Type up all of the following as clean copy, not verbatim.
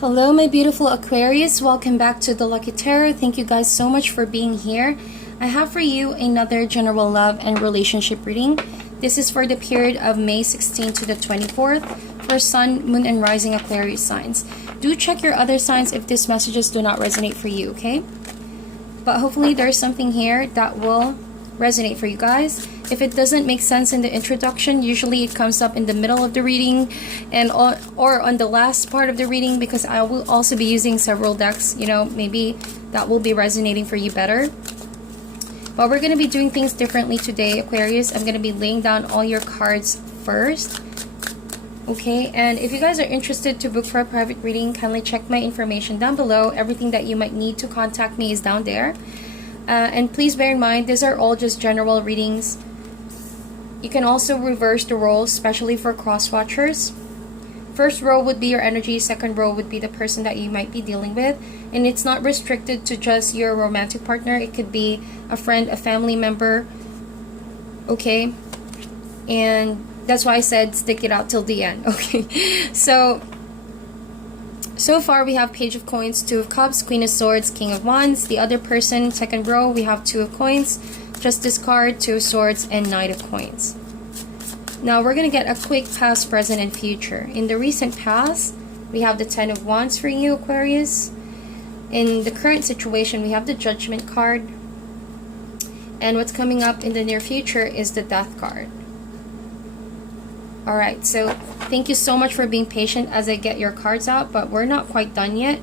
Hello my beautiful Aquarius, welcome back to the Lucky Tarot. Thank you guys so much for being here. I have for you another general love and relationship reading. This is for the period of May 16 to the 24th for Sun, Moon, and Rising Aquarius signs. Do check your other signs if these messages do not resonate for you, okay? But hopefully there's something here that will resonate for you guys. If it doesn't make sense in the introduction, usually it comes up in the middle of the reading and or on the last part of the reading, because I will also be using several decks. You know, maybe that will be resonating for you better. But we're going to be doing things differently today, Aquarius. I'm going to be laying down all your cards first. Okay, and if you guys are interested to book for a private reading, kindly check my information down below. Everything that you might need to contact me is down there. And please bear in mind, these are all just general readings. You can also reverse the roles, especially for cross-watchers. First row would be your energy, second row would be the person that you might be dealing with. And it's not restricted to just your romantic partner. It could be a friend, a family member. Okay? And that's why I said stick it out till the end. Okay? So far we have Page of Coins, Two of Cups, Queen of Swords, King of Wands. The other person, second row, we have Two of Coins, Justice card, Two of Swords, and Knight of Coins. Now we're going to get a quick past, present, and future. In the recent past, we have the Ten of Wands for you, Aquarius. In the current situation, we have the Judgment card. And what's coming up in the near future is the Death card. Alright, so thank you so much for being patient as I get your cards out, but we're not quite done yet.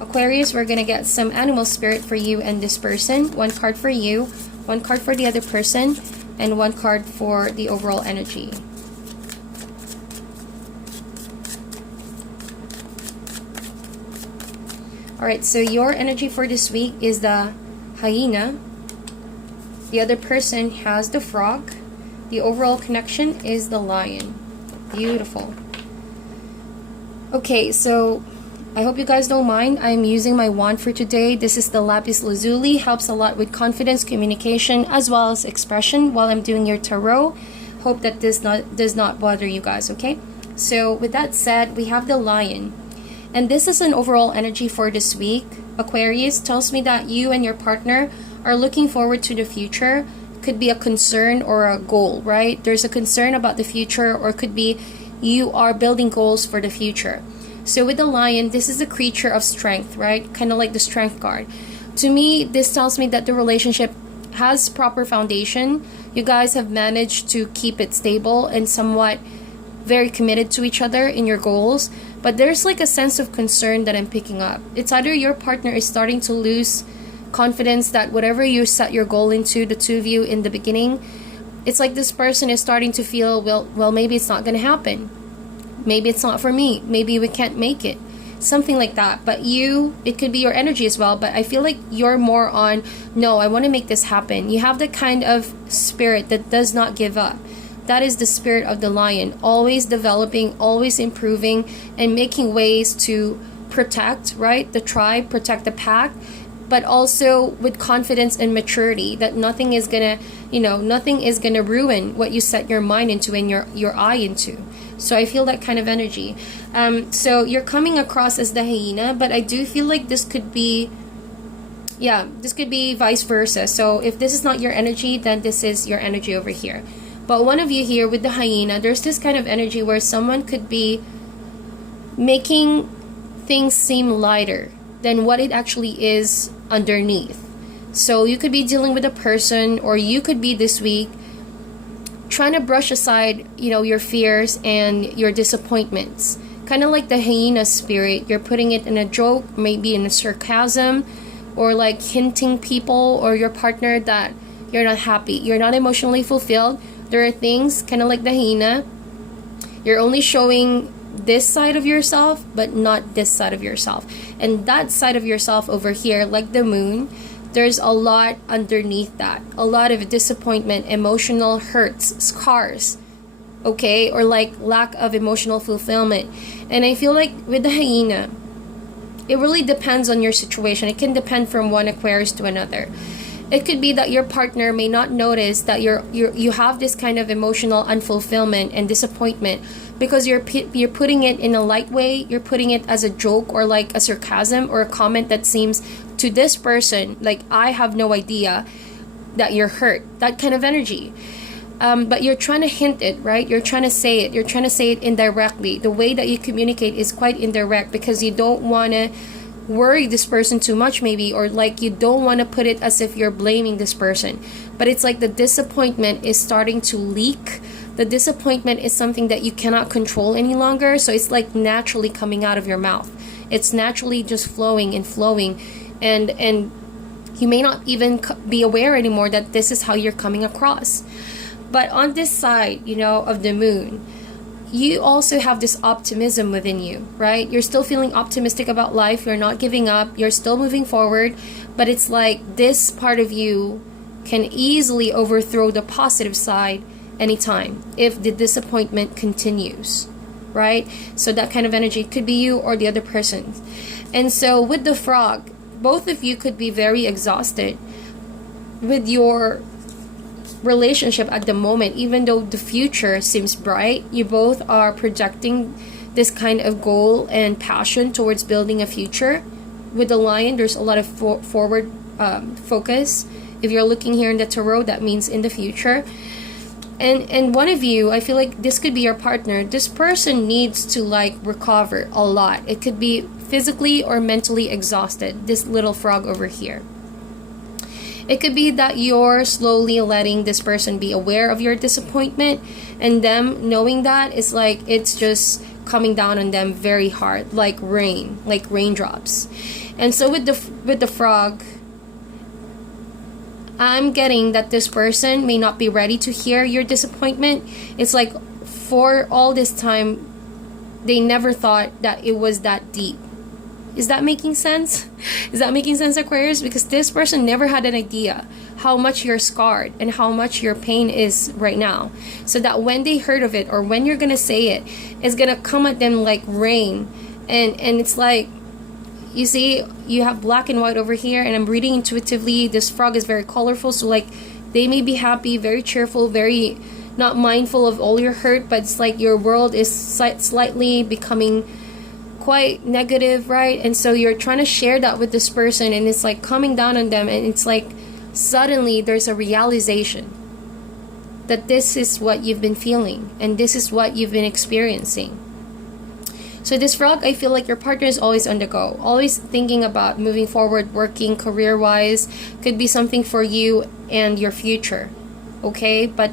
Aquarius, we're going to get some animal spirit for you and this person. One card for you, one card for the other person, and one card for the overall energy. Alright, so your energy for this week is the hyena. The other person has the frog. The overall connection is the lion. Beautiful. Okay, so I hope you guys don't mind. I'm using my wand for today. This is the lapis lazuli. Helps a lot with confidence, communication, as well as expression while I'm doing your tarot. Hope that this does not bother you guys, okay? So with that said, we have the lion. And this is an overall energy for this week. Aquarius tells me that you and your partner are looking forward to the future. Could be a concern or a goal, right? There's a concern about the future, or could be you are building goals for the future. So with the lion, this is a creature of strength, right? Kind of like the strength card. To me, this tells me that the relationship has proper foundation. You guys have managed to keep it stable and somewhat very committed to each other in your goals. But there's like a sense of concern that I'm picking up. It's either your partner is starting to lose confidence that whatever you set your goal into, the two of you in the beginning, it's like this person is starting to feel, well maybe it's not going to happen. Maybe it's not for me. Maybe we can't make it. Something like that. But you, it could be your energy as well. But I feel like you're more on, no, I want to make this happen. You have the kind of spirit that does not give up. That is the spirit of the lion. Always developing, always improving, and making ways to protect, right? The tribe, protect the pack. But also with confidence and maturity that nothing is gonna, nothing is gonna ruin what you set your mind into and your eye into. So I feel that kind of energy. So you're coming across as the hyena, but I do feel like this could be, this could be vice versa. So if this is not your energy, then this is your energy over here. But one of you here with the hyena, there's this kind of energy where someone could be making things seem lighter than what it actually is underneath. So you could be dealing with a person, or you could be this week trying to brush aside, your fears and your disappointments. Kind of like the hyena spirit. You're putting it in a joke, maybe in a sarcasm, or like hinting people or your partner that you're not happy. You're not emotionally fulfilled. There are things, kind of like the hyena, you're only showing this side of yourself, but not this side of yourself. And that side of yourself over here, like the moon, there's a lot underneath that. A lot of disappointment, emotional hurts, scars, okay? Or like lack of emotional fulfillment. And I feel like with the hyena, it really depends on your situation. It can depend from one Aquarius to another. It could be that your partner may not notice that you have this kind of emotional unfulfillment and disappointment, because you're putting it in a light way. You're putting it as a joke or like a sarcasm or a comment that seems to this person like, I have no idea that you're hurt. That kind of energy. But you're trying to hint it, right? You're trying to say it. You're trying to say it indirectly. The way that you communicate is quite indirect because you don't want to worry this person too much, maybe, or like you don't want to put it as if you're blaming this person. But it's like the disappointment is starting to leak. The disappointment is something that you cannot control any longer. So it's like naturally coming out of your mouth. It's naturally just flowing and flowing. And you may not even be aware anymore that this is how you're coming across. But on this side, of the moon, you also have this optimism within you, right? You're still feeling optimistic about life. You're not giving up. You're still moving forward. But it's like this part of you can easily overthrow the positive side anytime if the disappointment continues, right? So that kind of energy could be you or the other person. And so with the frog, both of you could be very exhausted with your relationship at the moment. Even though the future seems bright, you both are projecting this kind of goal and passion towards building a future. With the lion, there's a lot of forward focus. If you're looking here in the tarot, that means in the future. And one of you, I feel like this could be your partner. This person needs to like recover a lot. It could be physically or mentally exhausted. This little frog over here. It could be that you're slowly letting this person be aware of your disappointment, and them knowing that is like it's just coming down on them very hard, like rain, like raindrops. And so with the frog, I'm getting that this person may not be ready to hear your disappointment. It's like for all this time, they never thought that it was that deep. Is that making sense? Is that making sense, Aquarius? Because this person never had an idea how much you're scarred and how much your pain is right now. So that when they heard of it or when you're going to say it, it's going to come at them like rain. And it's like, you see, you have black and white over here, and I'm reading intuitively. This frog is very colorful. So like they may be happy, very cheerful, very not mindful of all your hurt, but it's like your world is slightly becoming quite negative, right? And so you're trying to share that with this person, and it's like coming down on them, and it's like suddenly there's a realization that this is what you've been feeling and this is what you've been experiencing. So this frog, I feel like your partner is always on the go, always thinking about moving forward, working career-wise. Could be something for you and your future, okay? But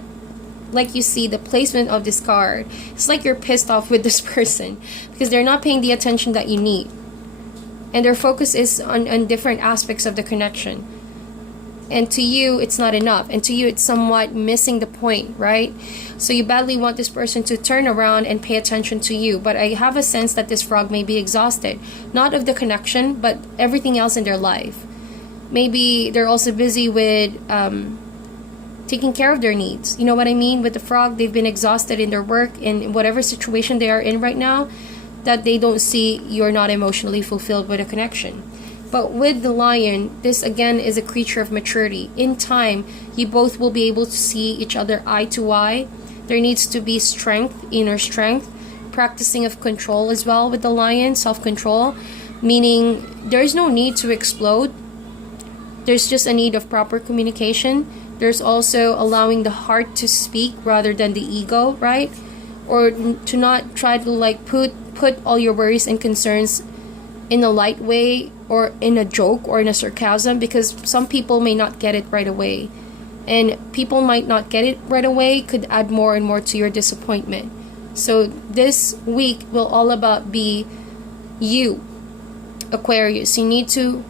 like you see the placement of this card, it's like you're pissed off with this person because they're not paying the attention that you need, and their focus is on different aspects of the connection, and to you it's not enough, and to you it's somewhat missing the point, right? So you badly want this person to turn around and pay attention to you. But I have a sense that this frog may be exhausted, not of the connection but everything else in their life. Maybe they're also busy with taking care of their needs. You know what I mean? With the frog, they've been exhausted in their work, in whatever situation they are in right now, that they don't see you're not emotionally fulfilled with a connection. But with the lion, this again is a creature of maturity. In time, you both will be able to see each other eye to eye. There needs to be strength, inner strength, practicing of control as well with the lion, self-control, meaning there's no need to explode. There's just a need of proper communication. There's also allowing the heart to speak rather than the ego, right? Or to not try to like put all your worries and concerns in a light way or in a joke or in a sarcasm, because some people may not get it right away. And people might not get it right away could add more and more to your disappointment. So this week will all about be you, Aquarius. You need to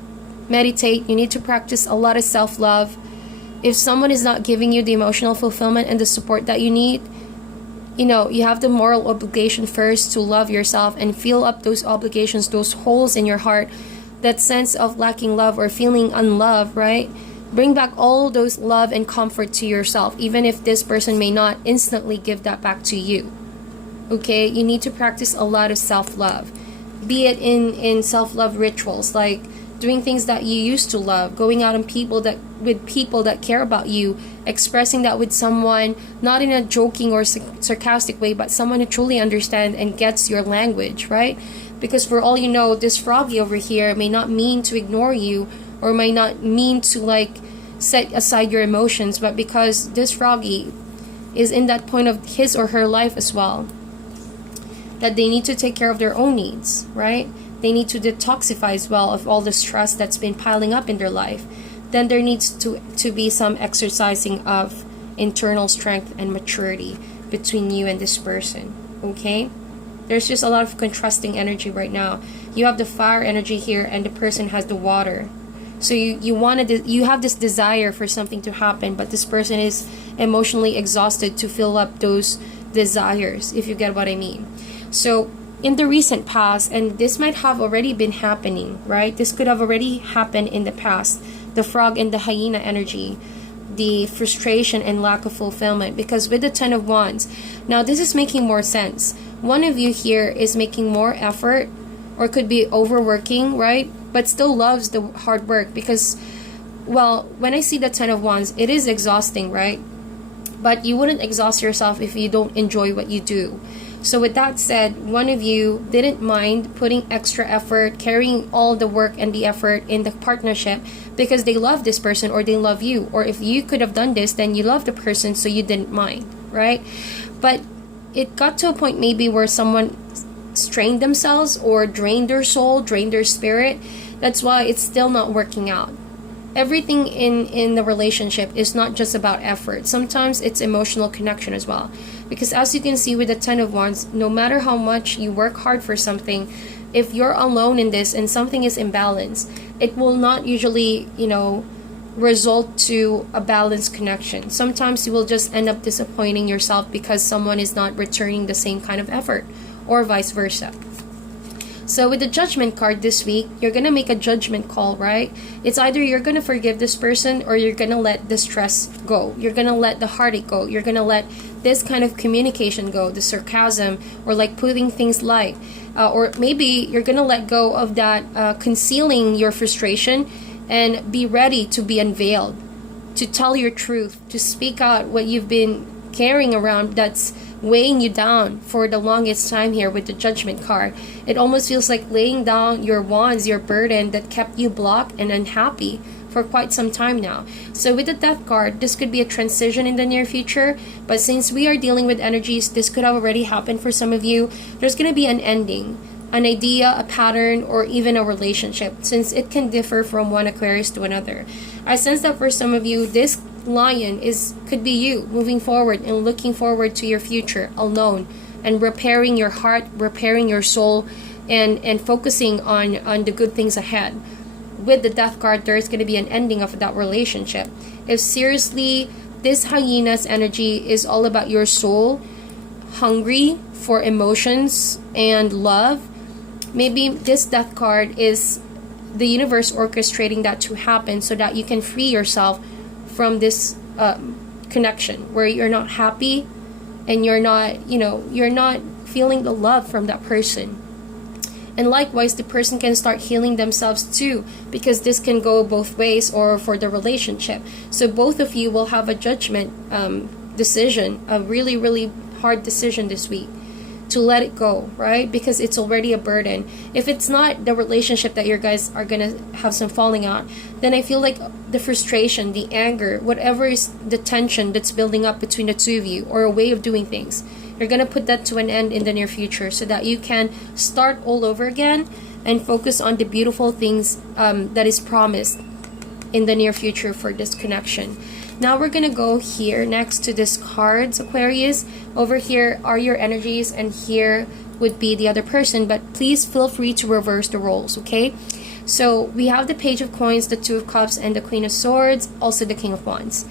meditate. You need to practice a lot of self-love. If someone is not giving you the emotional fulfillment and the support that you need, you have the moral obligation first to love yourself and fill up those obligations, those holes in your heart, that sense of lacking love or feeling unloved, right? Bring back all those love and comfort to yourself, even if this person may not instantly give that back to you. Okay? You need to practice a lot of self-love. Be it in self-love rituals like doing things that you used to love, going out with people that care about you, expressing that with someone, not in a joking or sarcastic way, but someone who truly understands and gets your language, right? Because for all you know, this froggy over here may not mean to ignore you, or may not mean to like set aside your emotions, but because this froggy is in that point of his or her life as well, that they need to take care of their own needs, right? They need to detoxify as well of all the stress that's been piling up in their life. Then there needs to be some exercising of internal strength and maturity between you and this person, okay? There's just a lot of contrasting energy right now. You have the fire energy here, and the person has the water. So you have this desire for something to happen, but this person is emotionally exhausted to fill up those desires, if you get what I mean. So in the recent past, and this might have already been happening, right? This could have already happened in the past. The frog and the hyena energy, the frustration and lack of fulfillment, because with the 10 of Wands, now this is making more sense. One of you here is making more effort, or could be overworking, right? But still loves the hard work, because, well, when I see the 10 of Wands, it is exhausting, right? But you wouldn't exhaust yourself if you don't enjoy what you do. So with that said, one of you didn't mind putting extra effort, carrying all the work and the effort in the partnership because they love this person, or they love you. Or if you could have done this, then you love the person, so you didn't mind, right? But it got to a point maybe where someone strained themselves or drained their soul, drained their spirit. That's why it's still not working out. Everything in the relationship is not just about effort. Sometimes it's emotional connection as well. Because as you can see with the 10 of Wands, no matter how much you work hard for something, if you're alone in this and something is imbalanced, it will not usually, result to a balanced connection. Sometimes you will just end up disappointing yourself because someone is not returning the same kind of effort, or vice versa. So with the Judgment card this week, you're going to make a judgment call, right? It's either you're going to forgive this person, or you're going to let the stress go. You're going to let the heartache go. You're going to let this kind of communication go, the sarcasm, or like putting things light. Or maybe you're going to let go of that concealing your frustration and be ready to be unveiled, to tell your truth, to speak out what you've been carrying around that's weighing you down for the longest time here with the Judgment card. It almost feels like laying down your wands, your burden that kept you blocked and unhappy for quite some time now. So with the Death card, this could be a transition in the near future, but since we are dealing with energies, this could have already happened for some of you. There's going to be an ending, an idea, a pattern, or even a relationship, since it can differ from one Aquarius to another. I sense that for some of you, this lion could be you moving forward and looking forward to your future alone, and repairing your heart, repairing your soul, and focusing on the good things ahead. With the Death card, there is going to be an ending of that relationship. If seriously this hyena's energy is all about your soul, hungry for emotions and love, maybe this Death card is the universe orchestrating that to happen so that you can free yourself from this connection where you're not happy and you're not feeling the love from that person. And likewise, the person can start healing themselves too, because this can go both ways, or for the relationship. So both of you will have a judgment decision, a really, really hard decision this week, to let it go, right? Because it's already a burden. If it's not the relationship that you guys are going to have some falling out, then I feel like the frustration, the anger, whatever is the tension that's building up between the two of you, or a way of doing things, you're going to put that to an end in the near future so that you can start all over again and focus on the beautiful things that is promised in the near future for this connection. Now we're going to go here next to this cards, Aquarius. Over here are your energies, and here would be the other person, but please feel free to reverse the roles, okay? So we have the Page of Coins, the Two of Cups, and the Queen of Swords, also the King of Wands.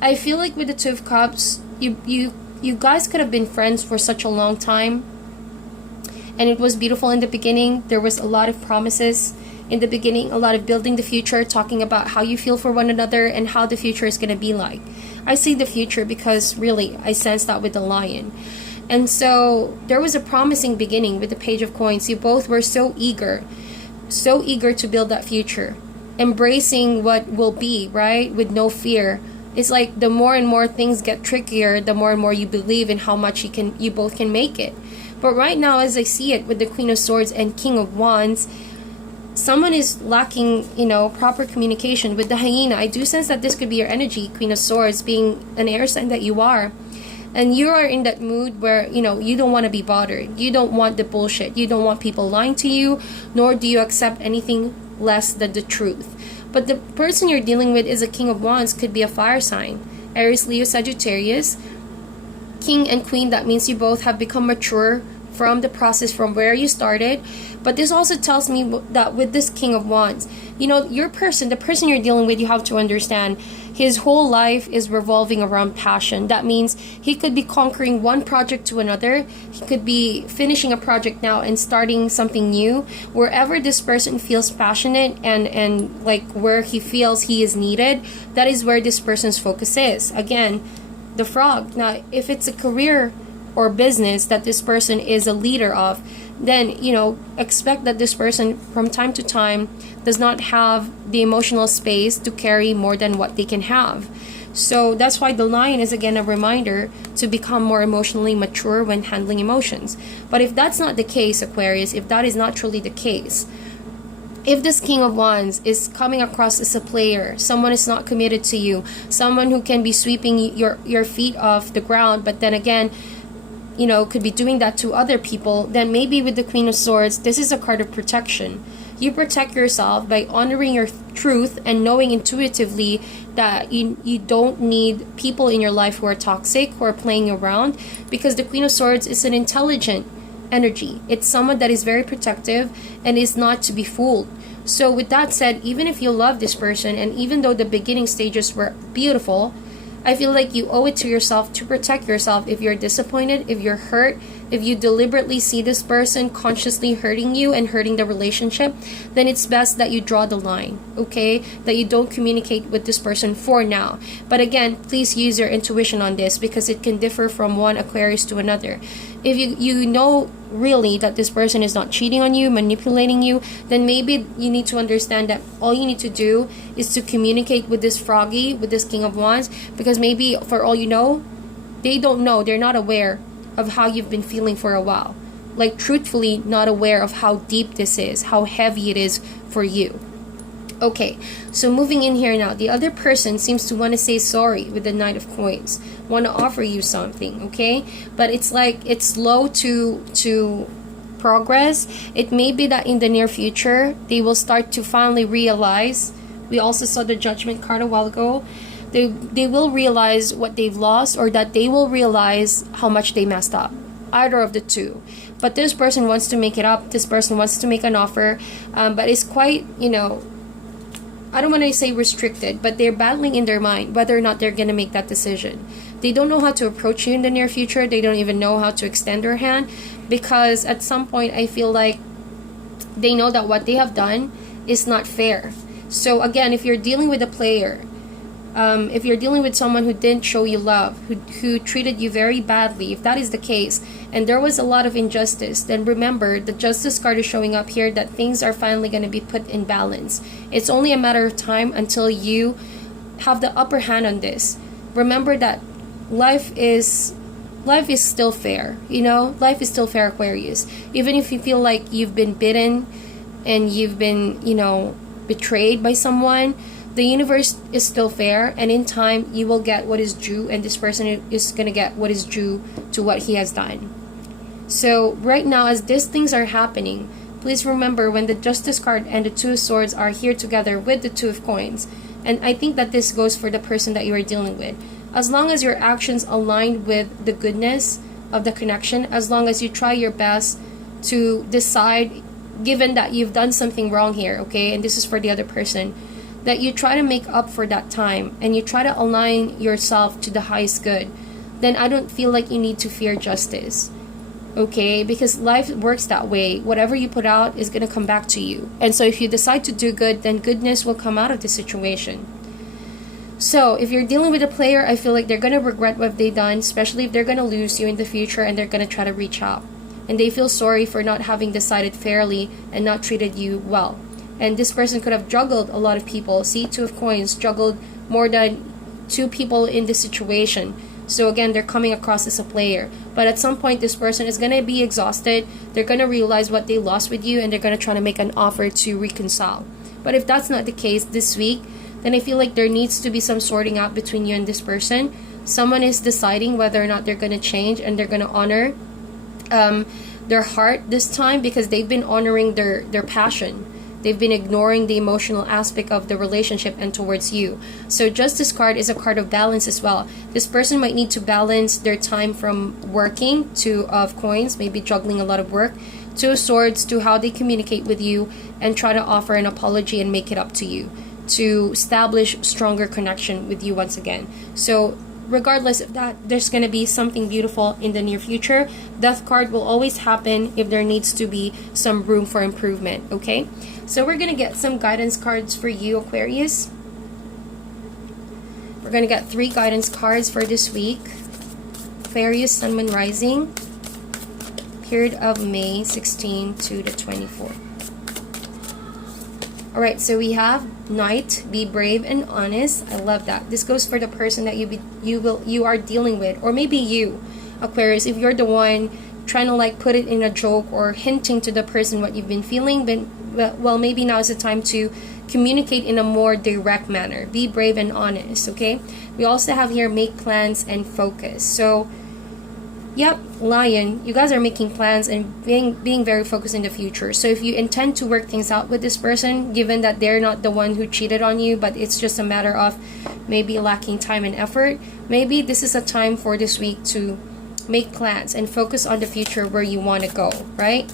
I feel like with the Two of Cups, you guys could have been friends for such a long time, and it was beautiful in the beginning. There was a lot of promises in the beginning, a lot of building the future, talking about how you feel for one another and how the future is going to be like. I see the future because really I sense that with the lion. And so there was a promising beginning with the Page of Coins. You both were so eager so eager to build that future, embracing what will be, right? With no fear. It's like the more and more things get trickier, the more and more you believe in how much you both can make it. But right now, as I see it with the Queen of Swords and King of Wands, someone is lacking, proper communication. With the hyena, I do sense that this could be your energy, Queen of Swords, being an air sign that you are. And you are in that mood where, you don't want to be bothered. You don't want the bullshit. You don't want people lying to you, nor do you accept anything less than the truth. But the person you're dealing with is a King of Wands, could be a fire sign. Aries, Leo, Sagittarius. King and Queen, that means you both have become mature from the process from where you started. But this also tells me that with this King of Wands, the person you're dealing with, you have to understand, his whole life is revolving around passion. That means he could be conquering one project to another. He could be finishing a project now and starting something new. Wherever this person feels passionate and like where he feels he is needed, that is where this person's focus is. Again, the frog. Now, if it's a career or business that this person is a leader of, then expect that this person from time to time does not have the emotional space to carry more than what they can have. So that's why the lion is again a reminder to become more emotionally mature when handling emotions. But if that's not the case, Aquarius, if that is not truly the case, if this King of Wands is coming across as a player, someone is not committed to you, someone who can be sweeping your feet off the ground, but then again, could be doing that to other people, then maybe with the Queen of Swords, this is a card of protection. You protect yourself by honoring your truth and knowing intuitively that you don't need people in your life who are toxic, who are playing around, because the Queen of Swords is an intelligent energy. It's someone that is very protective and is not to be fooled. So with that said, even if you love this person, and even though the beginning stages were beautiful, I feel like you owe it to yourself to protect yourself. If you're disappointed, if you're hurt, if you deliberately see this person consciously hurting you and hurting the relationship, then it's best that you draw the line, okay? That you don't communicate with this person for now. But again, please use your intuition on this, because it can differ from one Aquarius to another. If you know really that this person is not cheating on you, manipulating you, then maybe you need to understand that all you need to do is to communicate with this froggy, with this King of Wands, because maybe for all you know, they don't know, they're not aware of how you've been feeling for a while. Like truthfully not aware of how deep this is, how heavy it is for you. Okay, so moving in here now, the other person seems to want to say sorry with the Knight of Coins, want to offer you something, okay? But it's like it's slow to progress. It may be that in the near future they will start to finally realize. We also saw the Judgment card a while ago. They will realize what they've lost, or that they will realize how much they messed up. Either of the two. But this person wants to make it up. This person wants to make an offer, but it's quite, I don't want to say restricted, but they're battling in their mind whether or not they're going to make that decision. They don't know how to approach you in the near future. They don't even know how to extend their hand, because at some point I feel like they know that what they have done is not fair. So again, if you're dealing with a player, if you're dealing with someone who didn't show you love, who treated you very badly, if that is the case, and there was a lot of injustice, then remember, the Justice card is showing up here that things are finally going to be put in balance. It's only a matter of time until you have the upper hand on this. Remember that life is still fair, life is still fair, Aquarius. Even if you feel like you've been bitten and you've been, betrayed by someone, the universe is still fair, and in time you will get what is due, and this person is going to get what is due to what he has done. So right now, as these things are happening, please remember when the Justice card and the Two of Swords are here together with the Two of Coins, and I think that this goes for the person that you are dealing with. As long as your actions align with the goodness of the connection, as long as you try your best to decide, given that you've done something wrong here, okay, and this is for the other person, that you try to make up for that time and you try to align yourself to the highest good, then I don't feel like you need to fear justice, okay? Because life works that way. Whatever you put out is going to come back to you. And so if you decide to do good, then goodness will come out of the situation. So if you're dealing with a player, I feel like they're going to regret what they've done, especially if they're going to lose you in the future and they're going to try to reach out. and they feel sorry for not having decided fairly and not treated you well. And this person could have juggled a lot of people. See, Two of Coins, juggled more than 2 people in this situation. So again, they're coming across as a player. But at some point, this person is going to be exhausted. They're going to realize what they lost with you, and they're going to try to make an offer to reconcile. But if that's not the case this week, then I feel like there needs to be some sorting out between you and this person. Someone is deciding whether or not they're going to change, and they're going to honor their heart this time, because they've been honoring their passion. They've been ignoring the emotional aspect of the relationship and towards you. So Justice card is a card of balance as well. This person might need to balance their time from working, Two of Coins, maybe juggling a lot of work, Two of Swords, to how they communicate with you and try to offer an apology and make it up to you, to establish stronger connection with you once again. So regardless of that, there's going to be something beautiful in the near future. Death card will always happen if there needs to be some room for improvement, okay? So we're going to get some guidance cards for you, Aquarius. We're going to get 3 guidance cards for this week. Aquarius, Sun, Moon, Rising. Period of May 16 to the 24th. Alright, so we have Knight, be brave and honest. I love that. This goes for the person that you are dealing with, or maybe you, Aquarius, if you're the one trying to like put it in a joke or hinting to the person what you've been feeling, well, maybe now is the time to communicate in a more direct manner. Be brave and honest, okay? We also have here make plans and focus. So yep, Lion, you guys are making plans and being very focused in the future. So if you intend to work things out with this person, given that they're not the one who cheated on you, but it's just a matter of maybe lacking time and effort, maybe this is a time for this week to make plans and focus on the future where you want to go, right?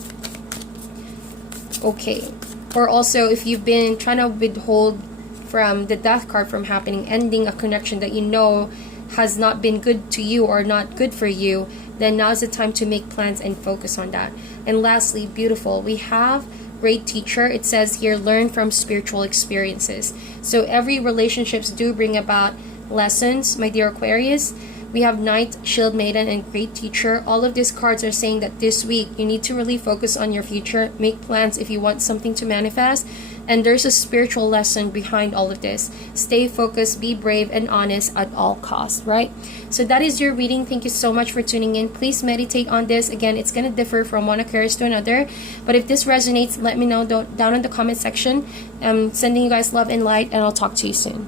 Okay. Or also, if you've been trying to withhold from the Death card from happening, ending a connection that you know has not been good to you or not good for you, then now's the time to make plans and focus on that. And lastly, beautiful, we have great teacher. It says here, learn from spiritual experiences. So every relationships do bring about lessons, my dear Aquarius. We have Knight, Shield Maiden, and Great Teacher. All of these cards are saying that this week you need to really focus on your future, make plans if you want something to manifest, and there's a spiritual lesson behind all of this. Stay focused, be brave and honest at all costs, right? So that is your reading. Thank you so much for tuning in. Please meditate on this. Again, it's going to differ from one Aquarius to another, but if this resonates, let me know down in the comment section. I'm sending you guys love and light, and I'll talk to you soon.